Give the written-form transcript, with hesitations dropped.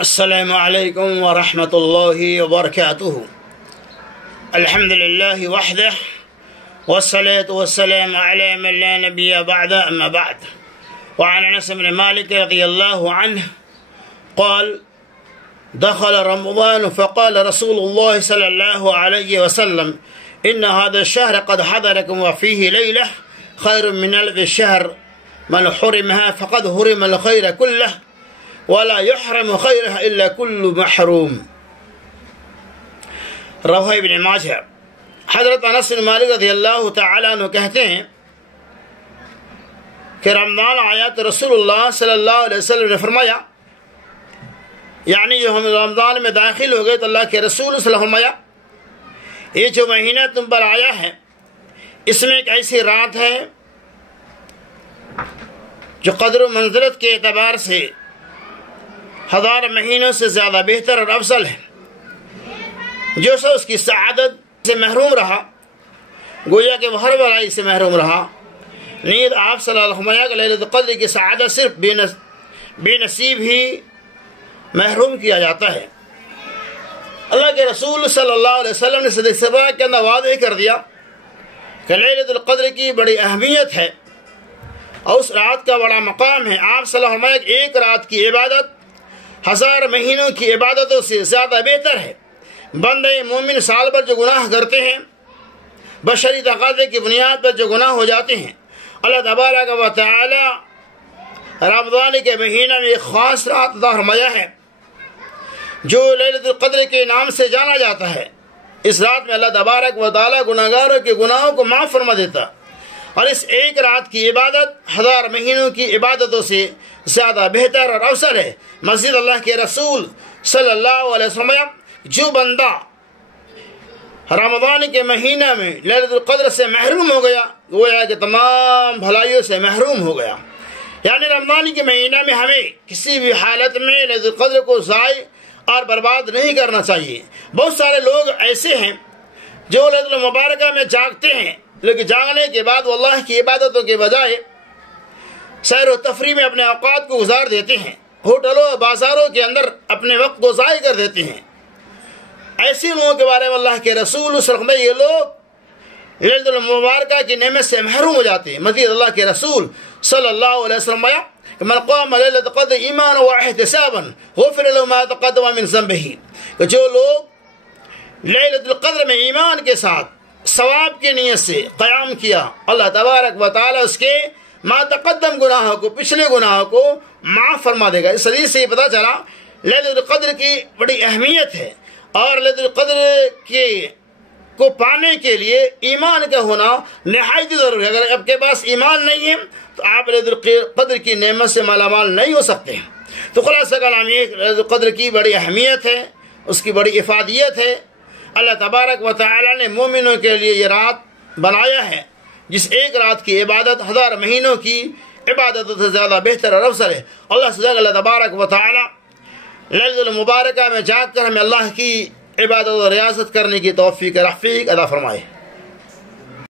السلام علیکم ورحمۃ اللہ وبرکاتہ۔ الحمد للہ وحدہ والصلاة والسلام علی من لا نبی بعد اما بعد۔ وعن انس بن مالک رضی اللہ عنہ قال دخل رمضان فقال رسول الله صلى الله عليه وسلم إن هذا الشهر قد حضركم وفيه ليلة خير من ألف الشهر من حرمها فقد حرم الخير كله ولا يحرم خيرها إلا كل محروم۔ رواه ابن ماجہ۔ حضرت انس بن مالک رضی اللہ تعالیٰ عنہ کہتے ہیں کہ رمضان آیا تو رسول اللہ صلی اللہ علیہ وسلم نے فرمایا، یعنی جو ہم رمضان میں داخل ہو گئے تو اللہ کے رسول صلی اللہ علیہ وسلم فرمایا یہ جو مہینہ تم پر آیا ہے اس میں ایک ایسی رات ہے جو قدر و منزلت کے اعتبار سے ہزار مہینوں سے زیادہ بہتر اور افضل ہے۔ جو شخص اس کی سعادت سے محروم رہا گویا کہ وہ ہر بھلائی سے محروم رہا۔ نیز آپ صلی اللہ علیہ وسلم کہ لیلۃ القدر کی سعادت صرف بے نصیب ہی محروم کیا جاتا ہے۔ اللہ کے رسول صلی اللہ علیہ وسلم نے صدیق صبا کے اندر واضح کر دیا کہ لیلۃ القدر کی بڑی اہمیت ہے اور اس رات کا بڑا مقام ہے۔ آپ صلی اللہ علیہ وسلم ایک رات کی عبادت ہزار مہینوں کی عبادتوں سے زیادہ بہتر ہے۔ بندہ مومن سال پر جو گناہ کرتے ہیں بشری تقاضے کی بنیاد پر جو گناہ ہو جاتے ہیں اللہ تبارک و تعالی رمضان کے مہینہ میں ایک خاص رات عطا فرمایا ہے جو لیلۃ القدر کے نام سے جانا جاتا ہے۔ اس رات میں اللہ تبارک و تعالی گناہگاروں کے گناہوں کو معاف فرما دیتا اور اس ایک رات کی عبادت ہزار مہینوں کی عبادتوں سے زیادہ بہتر اور افضل ہے۔ مزید اللہ کے رسول صلی اللہ علیہ وسلم جو بندہ رمضان کے مہینہ میں لیلۃ القدر سے محروم ہو گیا گویا کہ تمام بھلائیوں سے محروم ہو گیا۔ یعنی رمضان کے مہینہ میں ہمیں کسی بھی حالت میں لیلۃ القدر کو ضائع اور برباد نہیں کرنا چاہیے۔ بہت سارے لوگ ایسے ہیں جو لیلۃ المبارکہ میں جاگتے ہیں لیکن جاگنے کے بعد وہ اللہ کی عبادتوں کے بجائے سیر و تفریح میں اپنے اوقات کو گزار دیتے ہیں، ہوٹلوں بازاروں کے اندر اپنے وقت کو ضائع کر دیتے ہیں۔ ایسے لوگوں کے بارے میں اللہ کے رسول صلی اللہ علیہ وسلم یہ لوگ لیلۃ المبارکہ کی نعمت سے محروم ہو جاتے ہیں۔ مزید اللہ کے رسول صلی اللہ علیہ وسلم کہ من قام لیلۃ القدر ایمانا واحتسابا غفر له ما تقدم من ذنبه کہ جو لوگ لیلۃ القدر میں ایمان کے ساتھ ثواب کی نیت سے قیام کیا اللہ تبارک و تعالی اس کے ما تقدم گناہوں کو پچھلے گناہوں کو معاف فرما دے گا۔ اس حدیث سے یہ پتہ چلا لیلۃ القدر کی بڑی اہمیت ہے اور لیلۃ القدر کو پانے کے لیے ایمان کا ہونا نہایت ضروری ہے۔ اگر آپ کے پاس ایمان نہیں ہے تو آپ لیلۃ القدر کی نعمت سے مالا مال نہیں ہو سکتے ہیں۔ تو خلاصہ کلام یہ لیلۃ القدر کی بڑی اہمیت ہے، اس کی بڑی افادیت ہے۔ اللہ تبارک و تعالی نے مومنوں کے لیے یہ رات بنایا ہے جس ایک رات کی عبادت ہزار مہینوں کی عبادتوں سے زیادہ بہتر اور افضل ہے۔ اللہ تبارک و تعالی لیلۃ المبارکہ میں جاگ کر ہمیں اللہ کی عبادت و ریاضت کرنے کی توفیق رفیق عطا فرمائے۔